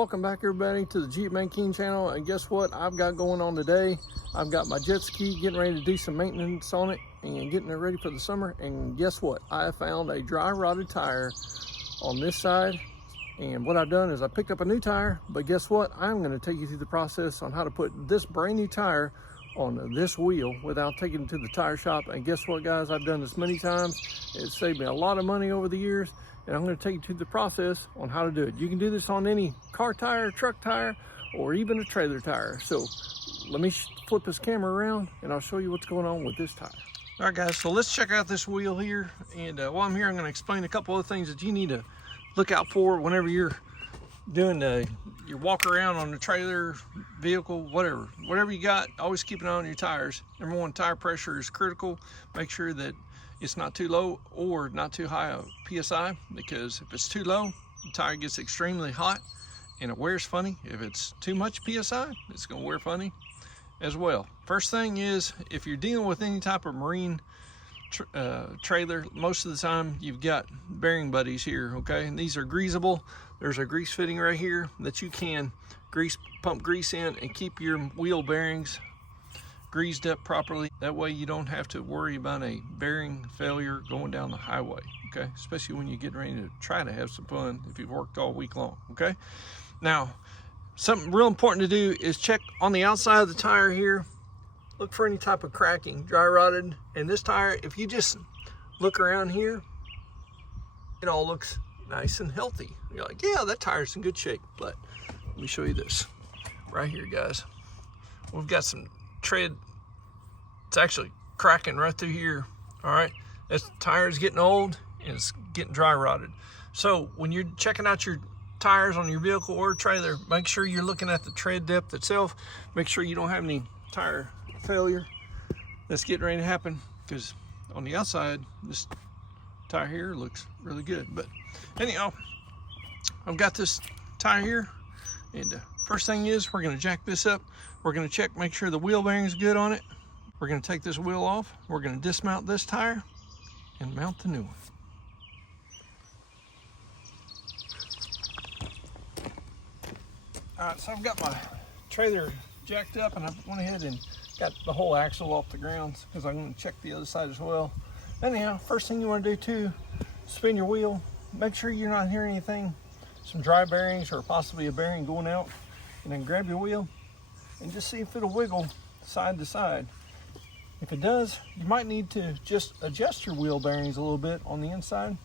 welcome back everybody to the Jeep Man King channel. And guess what I've got going on today? I've got my jet ski, getting ready to do some maintenance on it and getting it ready for the summer. And guess what? I found a dry rotted tire on this side. And what I've done is I picked up a new tire, but guess what? I'm going to take you through the process on how to put this brand new tire on this wheel without taking it to the tire shop. And guess what, guys? I've done this many times. It saved me a lot of money over the years. And I'm going to take you through the process on how to do it. You can do this on any car tire, truck tire, or even a trailer tire. So let me flip this camera around and I'll show you what's going on with this tire. All right, guys, so let's check out this wheel here. And while I'm here, I'm going to explain a couple of things that you need to look out for whenever you're doing your walk around on the trailer, vehicle, whatever you got. Always keep an eye on your tires. Number one, tire pressure is critical. Make sure that it's not too low or not too high of PSI, because if it's too low, the tire gets extremely hot and it wears funny. If it's too much PSI, it's gonna wear funny as well. First thing is, if you're dealing with any type of marine trailer, most of the time you've got bearing buddies here, okay? And these are greasable. There's a grease fitting right here that you can pump grease in and keep your wheel bearings greased up properly. That way you don't have to worry about a bearing failure going down the highway, okay? Especially when you're getting ready to try to have some fun if you've worked all week long, okay? Now, something real important to do is check on the outside of the tire here. Look for any type of cracking, dry rotted. And this tire, if you just look around here, it all looks nice and healthy. You're like, yeah, that tire's in good shape. But let me show you this right here, guys. We've got some tread. It's actually cracking right through here. All right, this tire's getting old and it's getting dry rotted. So when you're checking out your tires on your vehicle or trailer, make sure you're looking at the tread depth itself. Make sure you don't have any tire failure that's getting ready to happen, because on the outside this tire here looks really good. But anyhow, I've got this tire here, and first thing is we're going to jack this up. We're going to check, make sure the wheel bearing's good on it. We're going to take this wheel off. We're going to dismount this tire and mount the new one. All right, so I've got my trailer jacked up, and I went ahead and got the whole axle off the ground because I'm going to check the other side as well. Anyhow, first thing you want to do too, spin your wheel. Make sure you're not hearing anything, some dry bearings or possibly a bearing going out, and then grab your wheel and just see if it'll wiggle side to side. If it does, you might need to just adjust your wheel bearings a little bit on the inside.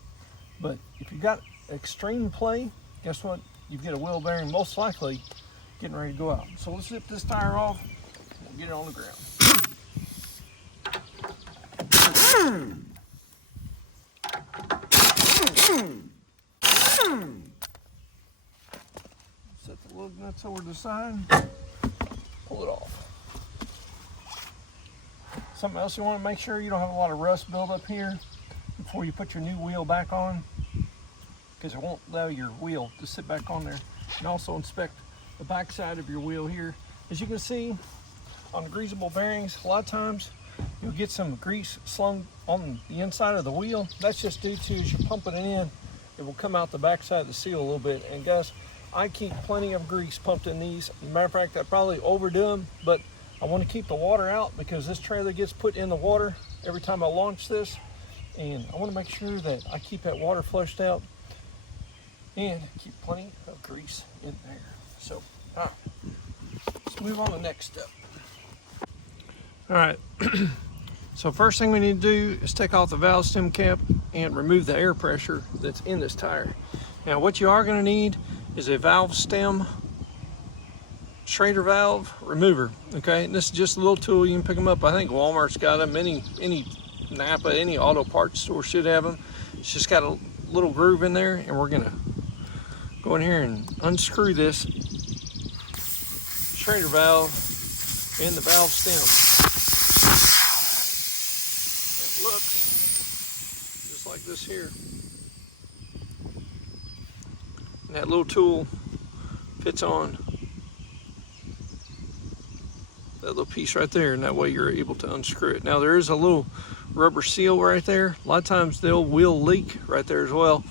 But if you got extreme play, guess what? You get a wheel bearing most likely getting ready to go out. So let's zip this tire off and get it on the ground. Set the lug nuts over to the side. Pull it off. Something else you want to make sure you don't have a lot of rust build up here before you put your new wheel back on, because it won't allow your wheel to sit back on there. And also inspect the back side of your wheel here. As you can see on the greasable bearings, a lot of times you'll get some grease slung on the inside of the wheel. That's just due to, as you're pumping it in, it will come out the back side of the seal a little bit. And guys, I keep plenty of grease pumped in these. As a matter of fact, I probably overdo them, but I want to keep the water out because this trailer gets put in the water every time I launch this. And I want to make sure that I keep that water flushed out and keep plenty of grease in there. So, all right, let's move on to the next step. All right, so first thing we need to do is take off the valve stem cap and remove the air pressure that's in this tire. Now, what you are going to need is a valve stem Schrader valve remover, okay? And this is just a little tool. You can pick them up. I think Walmart's got them. Any Napa, any auto parts store should have them. It's just got a little groove in there, and we're gonna go in here and unscrew this Schrader valve in the valve stem. It looks just like this here. And that little tool fits on that little piece right there, and that way you're able to unscrew it. Now there is a little rubber seal right there. A lot of times they'll will leak right there as well.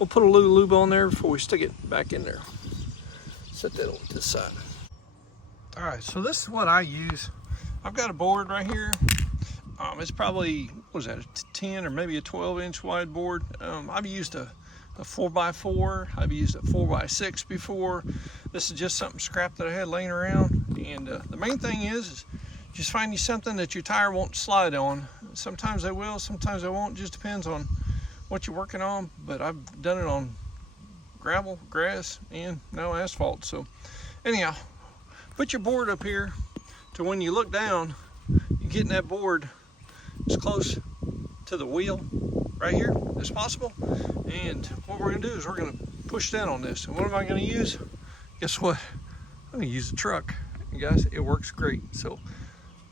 We'll put a little lube on there before we stick it back in there. set that on this side. All right, so this is what I use. I've got a board right here. It's probably, what is that, a 10 or maybe a 12-inch wide board. I've used a 4x4. I've used a 4x6 before. This is just something scrap that I had laying around. And the main thing is just find you something that your tire won't slide on. Sometimes they will, sometimes they won't. Just depends on what you're working on. But I've done it on gravel, grass, and now asphalt. So anyhow, put your board up here to when you look down, you get in that board as close to the wheel right here as possible. And what we're gonna do is we're gonna push down on this. And what am I gonna use? Guess what? I'm gonna use a truck. And guys, it works great. So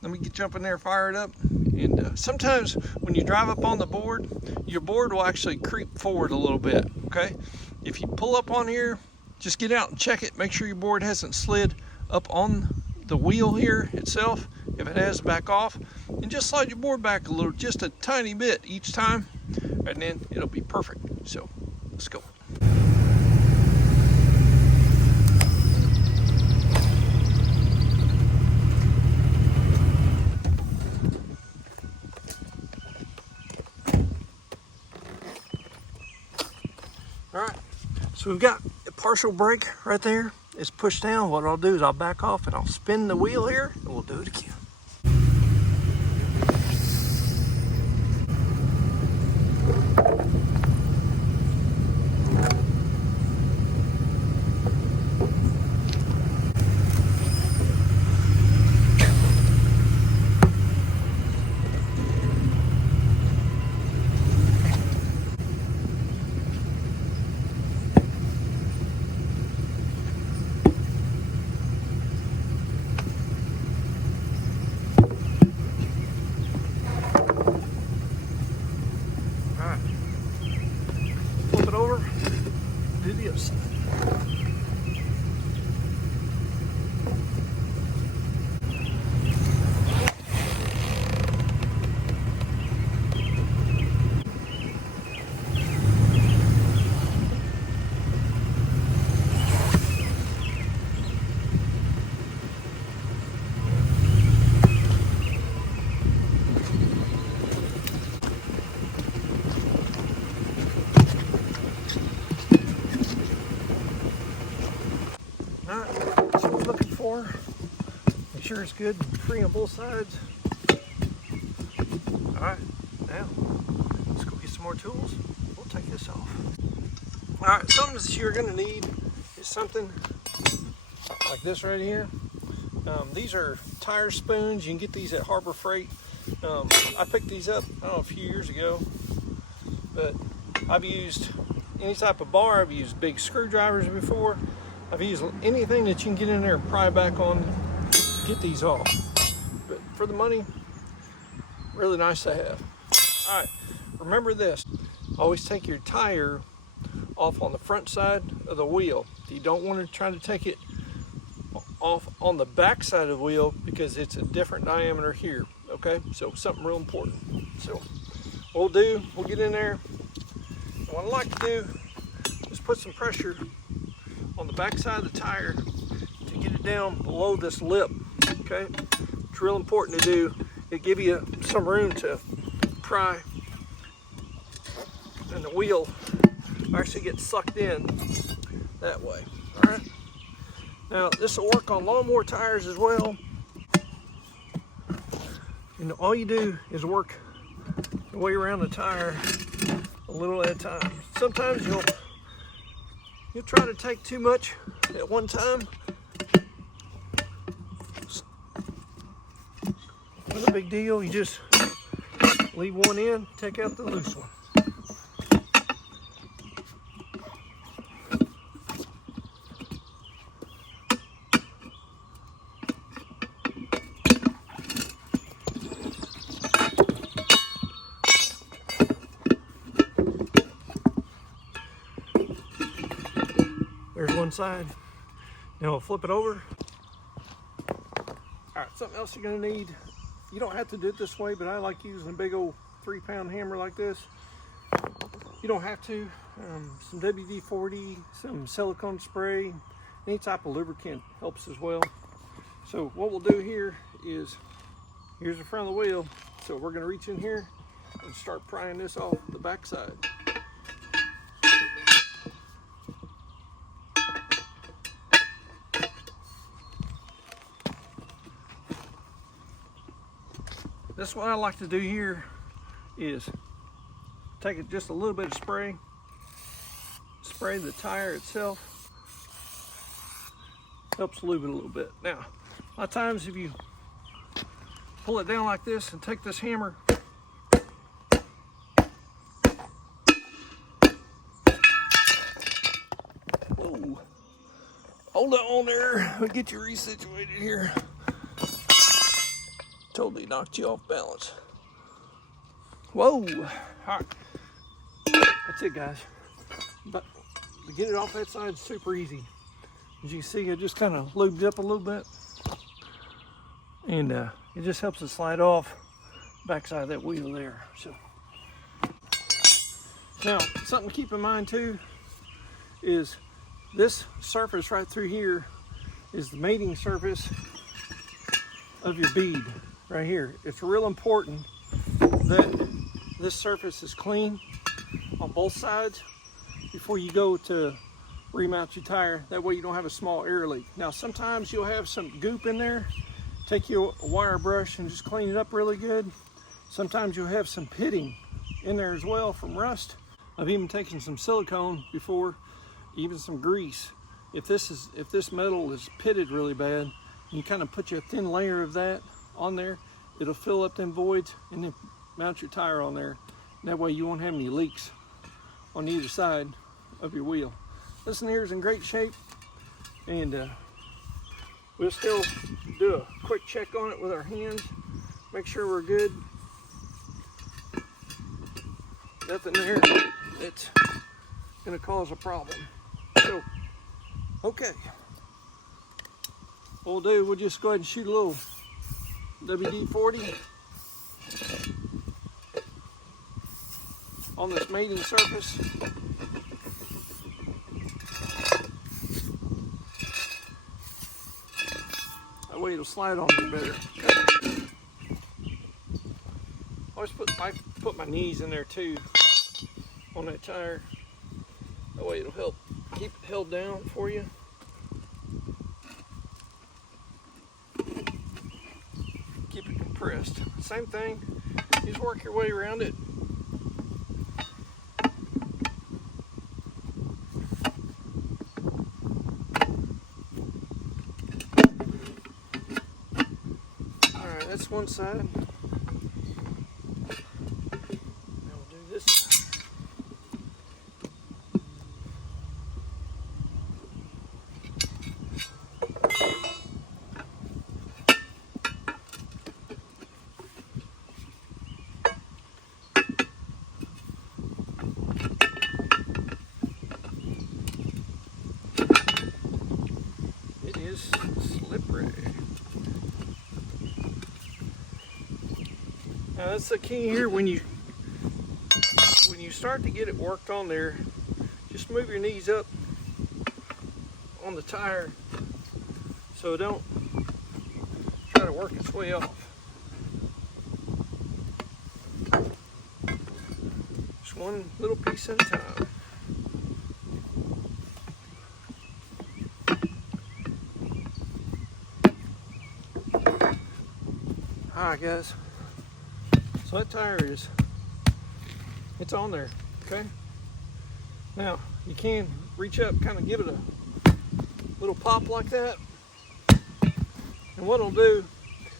let me jump in there, fire it up. And sometimes when you drive up on the board, your board will actually creep forward a little bit, okay? If you pull up on here, just get out and check it. Make sure your board hasn't slid up on the wheel here itself. If it has, back off, and just slide your board back a little, just a tiny bit each time, and then it'll be perfect. So let's go. All right, so we've got a partial brake right there. It's pushed down. What I'll do is I'll back off and I'll spin the wheel here, and we'll do it again. Flip it over, do the other side. Alright, that's what we're looking for. Make sure it's good and free on both sides. Alright, now let's go get some more tools. We'll take this off. Alright, something that you're going to need is something like this right here. These are tire spoons. You can get these at Harbor Freight. I picked these up, I don't know, a few years ago. But I've used any type of bar. I've used big screwdrivers before. I've used anything that you can get in there and pry back on to get these off. But for the money, really nice to have. All right, remember this. Always take your tire off on the front side of the wheel. You don't want to try to take it off on the back side of the wheel because it's a different diameter here, okay? So something real important. So what we'll get in there. And what I like to do is put some pressure on the back side of the tire to get it down below this lip, okay? It's real important to do. It give you some room to pry, and the wheel actually gets sucked in that way, all right? Now, this will work on lawnmower tires as well. And all you do is work your way around the tire a little at a time. Sometimes you'll try to take too much at one time. Not a big deal. You just leave one in, take out the loose one. There's one side. Now we'll flip it over. All right, something else you're gonna need. You don't have to do it this way, but I like using a big old 3-pound hammer like this. You don't have to. Some WD-40, some silicone spray, Any type of lubricant helps as well. So what we'll do here is, here's the front of the wheel. So we're gonna reach in here and start prying this off the backside. This is what I like to do here is take it just a little bit of spray the tire itself. Helps lube it a little bit. Now, a lot of times if you pull it down like this and take this hammer, whoa, hold on there, we'll get you resituated here. Totally knocked you off balance. Whoa, all right, that's it guys. But to get it off that side is super easy. As you can see, it just kind of lubed up a little bit, and it just helps it slide off the backside of that wheel there. So now, something to keep in mind too is this surface right through here is the mating surface of your bead right here. It's real important that this surface is clean on both sides before you go to remount your tire. That way you don't have a small air leak. Now sometimes you'll have some goop in there. Take your wire brush and just clean it up really good. Sometimes you'll have some pitting in there as well from rust. I've even taken some silicone before, even some grease. If this metal is pitted really bad, you kind of put you a thin layer of that on there, it'll fill up them voids, and then mount your tire on there. And that way you won't have any leaks on either side of your wheel. This one here is in great shape, and we'll still do a quick check on it with our hands, make sure we're good. Nothing there that's gonna cause a problem. So, okay. What we'll do, we'll just go ahead and shoot a little WD-40 on this mating surface. That way it'll slide on me better. I put my knees in there too on that tire. That way it'll help keep it held down for you. Keep it compressed. Same thing, just work your way around it. Alright, that's one side. Now we'll do this side. Slippery. Now that's the key here. When you start to get it worked on there, just move your knees up on the tire so don't try to work its way off. Just one little piece at a time. Alright guys, so that tire it's on there, okay? Now, you can reach up, kind of give it a little pop like that. And what it'll do,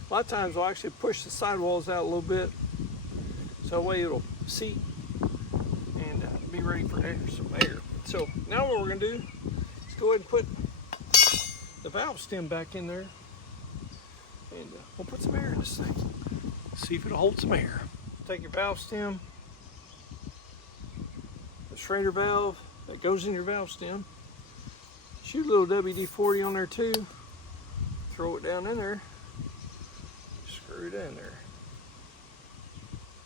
a lot of times I'll actually push the sidewalls out a little bit, so that way it'll seat and be ready for some air. So now what we're gonna do is go ahead and put the valve stem back in there. And we'll put some air in this thing. See if it'll hold some air. Take your valve stem, the Schrader valve that goes in your valve stem. Shoot a little WD-40 on there too. Throw it down in there. Screw it in there.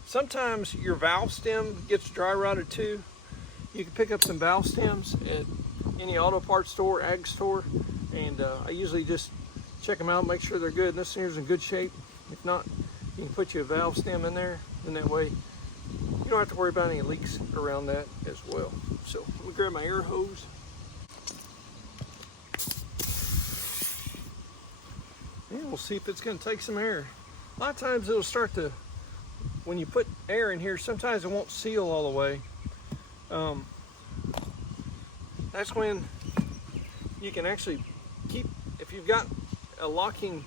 Sometimes your valve stem gets dry rotted too. You can pick up some valve stems at any auto parts store, ag store, and I usually just check them out, make sure they're good. This here's in good shape. If not, you can put your valve stem in there, and that way you don't have to worry about any leaks around that as well. So let me grab my air hose. And we'll see if it's going to take some air. A lot of times it'll start to, when you put air in here, sometimes it won't seal all the way. That's when you can actually keep, if you've got a locking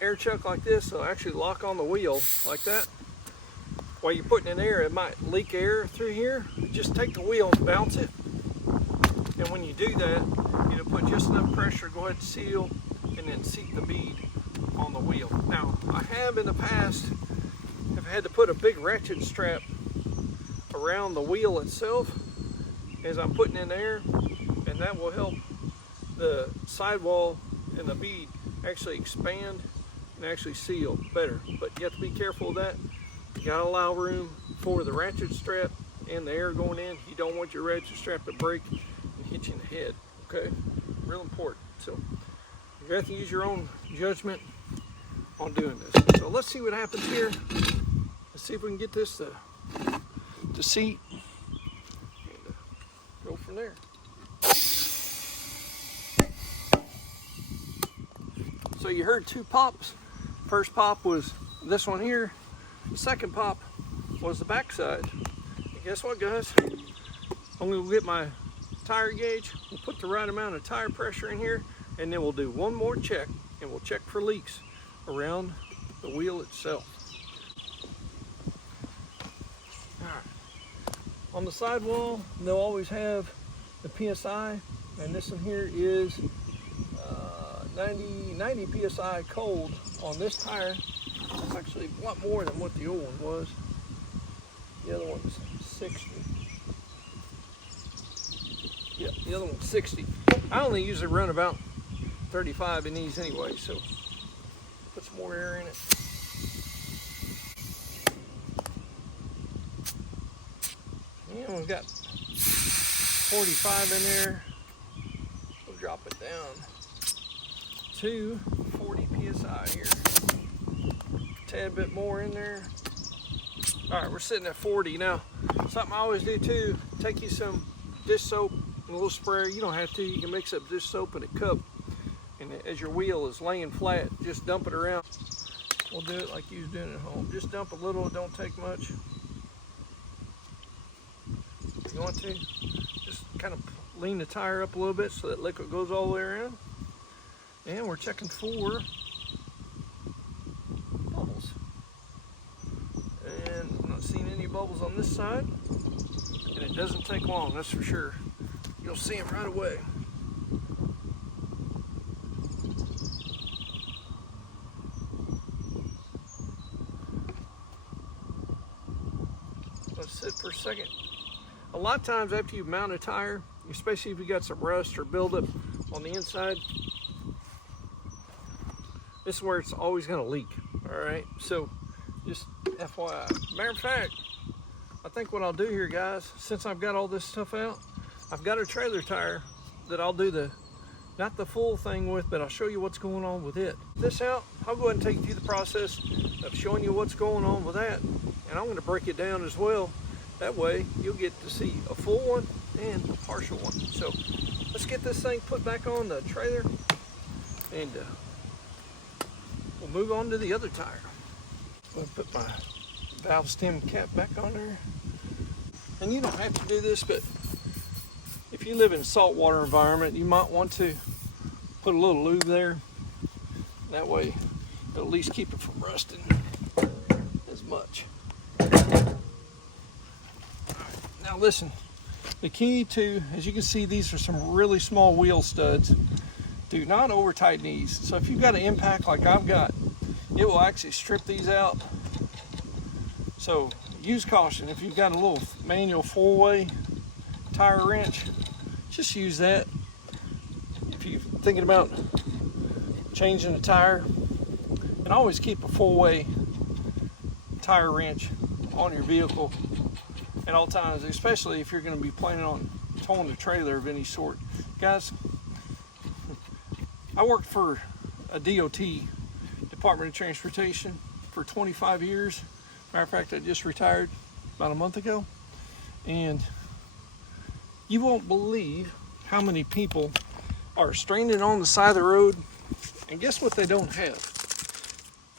air chuck like this, it'll actually lock on the wheel like that. While you're putting in air, it might leak air through here. Just take the wheel and bounce it. And when you do that, it'll put just enough pressure, go ahead and seal, and then seat the bead on the wheel. Now, I have in the past have had to put a big ratchet strap around the wheel itself as I'm putting in air, and that will help the sidewall and the bead actually expand and actually seal better. But you have to be careful of that. You gotta allow room for the ratchet strap and the air going in. You don't want your ratchet strap to break and hit you in the head, okay? Real important. So you have to use your own judgment on doing this. So let's see what happens here. Let's see if we can get this to seat and go from there. So you heard two pops. First pop was this one here. The second pop was the back side. And guess what, guys? I'm gonna get my tire gauge. We'll put the right amount of tire pressure in here, and then we'll do one more check, and we'll check for leaks around the wheel itself. All right. On the sidewall, they'll always have the PSI, and this one here is 90 PSI cold on this tire. That's actually a lot more than what the old one was. The other one's 60. Yeah, the other one's 60. I only usually run about 35 in these anyway, so put some more air in it. And we've got 45 in there. We'll drop it down to 40 PSI here. Tad bit more in there. All right, we're sitting at 40 now. Something I always do too, take you some dish soap and a little sprayer. You don't have to, you can mix up dish soap in a cup, and as your wheel is laying flat, just dump it around. We'll do it like you was doing at home. Just dump a little, it don't take much. If you want to, just kind of lean the tire up a little bit so that liquid goes all the way around. And we're checking for bubbles. And I'm not seeing any bubbles on this side. And it doesn't take long, that's for sure. You'll see them right away. Let's sit for a second. A lot of times after you mount a tire, especially if you got some rust or buildup on the inside, this is where it's always going to leak. All right, so just FYI. Matter of fact, I think what I'll do here, guys, since I've got all this stuff out, I've got a trailer tire that I'll do not the full thing with, but I'll show you what's going on with it. This out, I'll go ahead and take you through the process of showing you what's going on with that, and I'm going to break it down as well. That way you'll get to see a full one and a partial one. So let's get this thing put back on the trailer, and we'll move on to the other tire. I'm going to put my valve stem cap back on there. And you don't have to do this, but if you live in a saltwater environment, you might want to put a little lube there. That way it'll at least keep it from rusting as much. Now listen, the key to, as you can see, these are some really small wheel studs. Do not over tighten these. So if you've got an impact like I've got, it will actually strip these out. So use caution. If you've got a little manual 4-way tire wrench, just use that. If you're thinking about changing the tire, and always keep a 4-way tire wrench on your vehicle at all times, especially if you're going to be planning on towing a trailer of any sort. Guys, I worked for a DOT, Department of Transportation, for 25 years. Matter of fact, I just retired about a month ago. And you won't believe how many people are stranded on the side of the road. And guess what they don't have?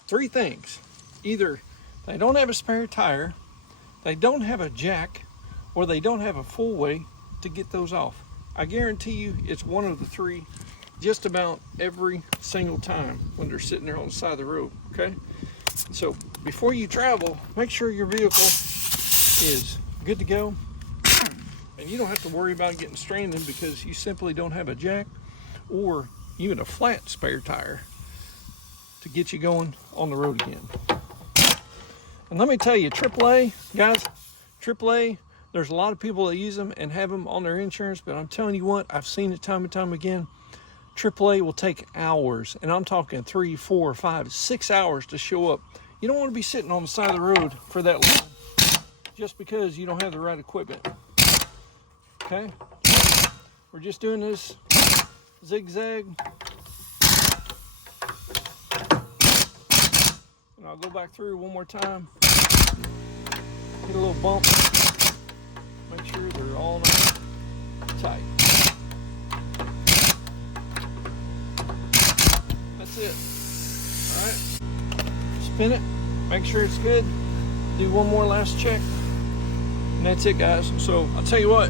3 things. Either they don't have a spare tire, they don't have a jack, or they don't have a full way to get those off. I guarantee you it's one of the 3 just about every single time when they're sitting there on the side of the road, okay? So before you travel, make sure your vehicle is good to go. And you don't have to worry about getting stranded because you simply don't have a jack or even a flat spare tire to get you going on the road again. And let me tell you, AAA, guys, AAA, there's a lot of people that use them and have them on their insurance, but I'm telling you what, I've seen it time and time again. AAA will take hours, and I'm talking 3, 4, 5, 6 hours to show up. You don't want to be sitting on the side of the road for that long just because you don't have the right equipment. Okay? We're just doing this zigzag. And I'll go back through one more time. Hit a little bump. Make sure they're all nice and tight. That's it. Alright. Spin it. Make sure it's good. Do one more last check. And that's it, guys. So I'll tell you what,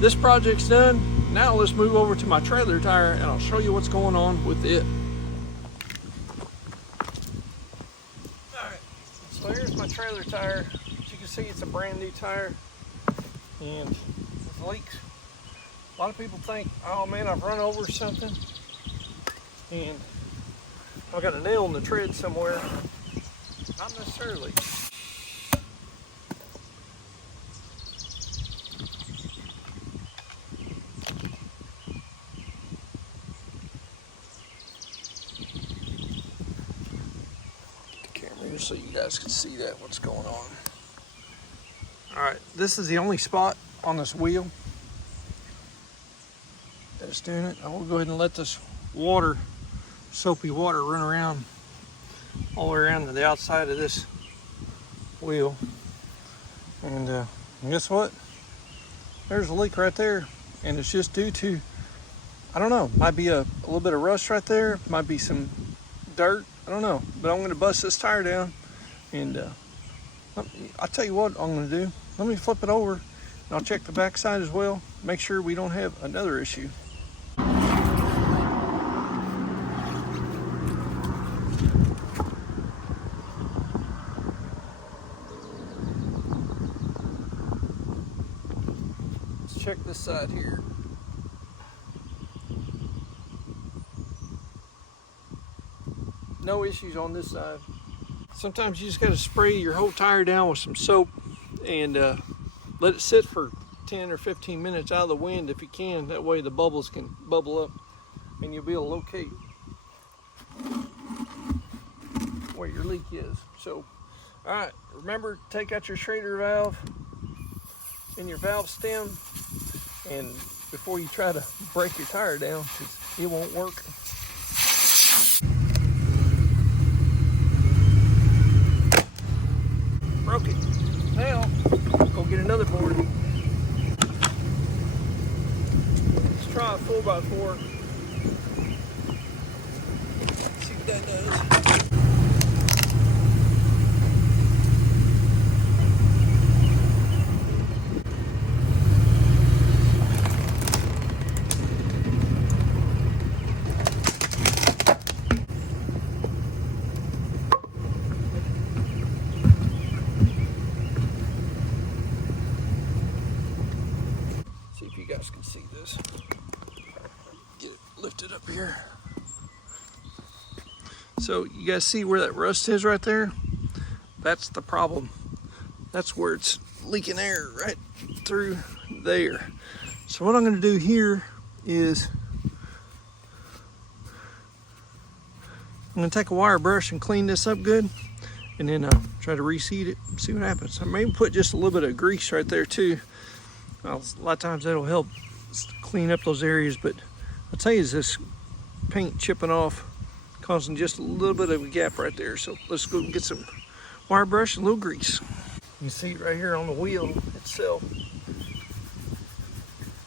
this project's done. Now let's move over to my trailer tire and I'll show you what's going on with it. Alright, so here's my trailer tire. As you can see, it's a brand new tire and it leaks. A lot of people think, oh man, I've run over something and I've got a nail in the tread somewhere. Not necessarily. So you guys can see that what's going on. All right, this is the only spot on this wheel that's doing it. I will go ahead and let this water, soapy water, run around all the way around to the outside of this wheel. And guess what? There's a leak right there, and it's just due to, I don't know, might be a little bit of rust right there, might be some dirt, I don't know, but I'm going to bust this tire down and I'll tell you what I'm going to do. Let me flip it over and I'll check the back side as well, make sure we don't have another issue. Let's check this side here. No issues on this side. Sometimes you just got to spray your whole tire down with some soap and let it sit for 10 or 15 minutes out of the wind if you can. That way the bubbles can bubble up and you'll be able to locate where your leak is. So, all right, remember, take out your Schrader valve and your valve stem, and before you try to break your tire down, because it won't work. Broke it. Now, go get another board. Let's try a 4x4. See what that does. See if you guys can see this. Get it lifted up here. So you guys see where that rust is right there? That's the problem. That's where it's leaking air right through there. So what I'm going to do here is I'm going to take a wire brush and clean this up good, and then try to reseat it, see what happens. I may put just a little bit of grease right there too. A lot of times that'll help clean up those areas. But I'll tell you, is this paint chipping off, causing just a little bit of a gap right there. So let's go get some wire brush and a little grease. You can see it right here on the wheel itself.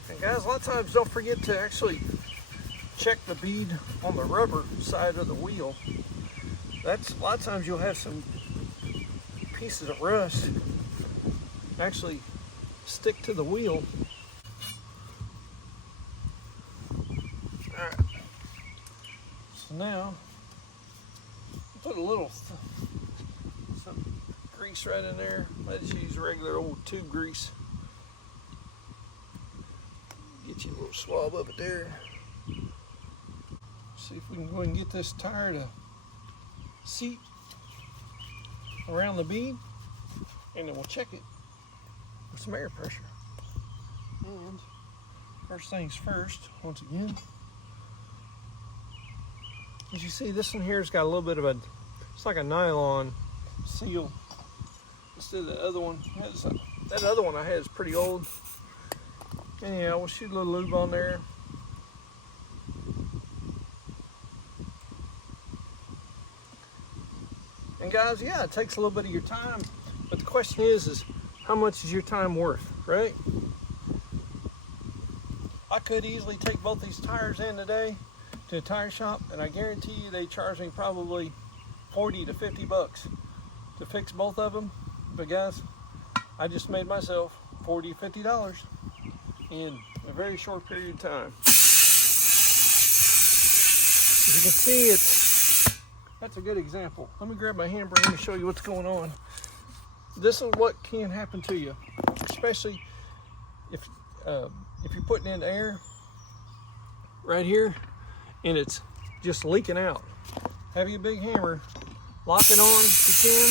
And guys, a lot of times don't forget to actually check the bead on the rubber side of the wheel. That's a lot of times you'll have some pieces of rust actually stick to the wheel. All right. So now put a little some grease right in there. I just use regular old tube grease. Get you a little swab of it there. See if we can go ahead and get this tire to seat around the bead, and then we'll check it with some air pressure. And first things first, once again, as you see, this one here's got a little bit of it's like a nylon seal instead of the other one. That other one I had is pretty old. Anyhow, we'll shoot a little lube on there. And guys, yeah, it takes a little bit of your time, but the question is how much is your time worth, right? I could easily take both these tires in today to a tire shop, and I guarantee you they charge me probably 40 to 50 bucks to fix both of them. But guys, I just made myself $40, $50 in a very short period of time. As you can see, that's a good example. Let me grab my handbrake and show you what's going on. This is what can happen to you, especially if you're putting in air right here and it's just leaking out. Have your big hammer, lock it on if you can,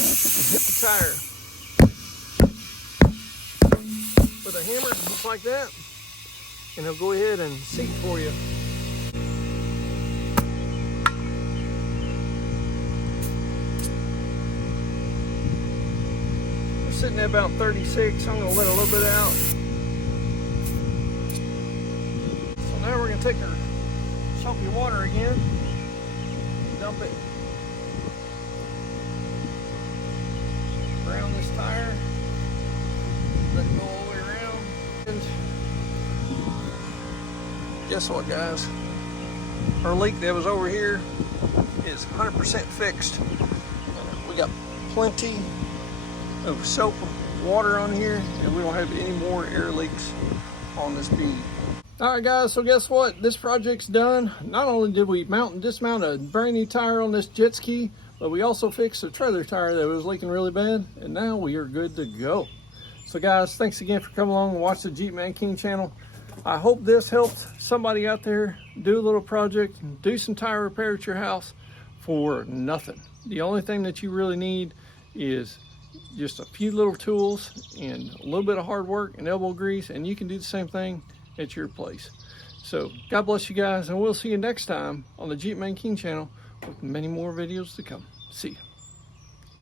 and hit the tire with a hammer just like that, and it'll go ahead and seat for you. Sitting at about 36. I'm gonna let a little bit out. So now we're gonna take our soapy water again, dump it around this tire, let it go all the way around. And guess what, guys? Our leak that was over here is 100% fixed. We got plenty of soap water on here, and we don't have any more air leaks on this bead. All right, guys, so guess what? This project's done. Not only did we mount and dismount a brand new tire on this jet ski, but we also fixed a trailer tire that was leaking really bad, and now we are good to go. So guys, thanks again for coming along and watch the Jeep Man King channel. I hope this helped somebody out there do a little project and do some tire repair at your house for nothing. The only thing that you really need is just a few little tools and a little bit of hard work and elbow grease, and you can do the same thing at your place. So God bless you guys, and we'll see you next time on the Jeep Man King channel with many more videos to come. See you.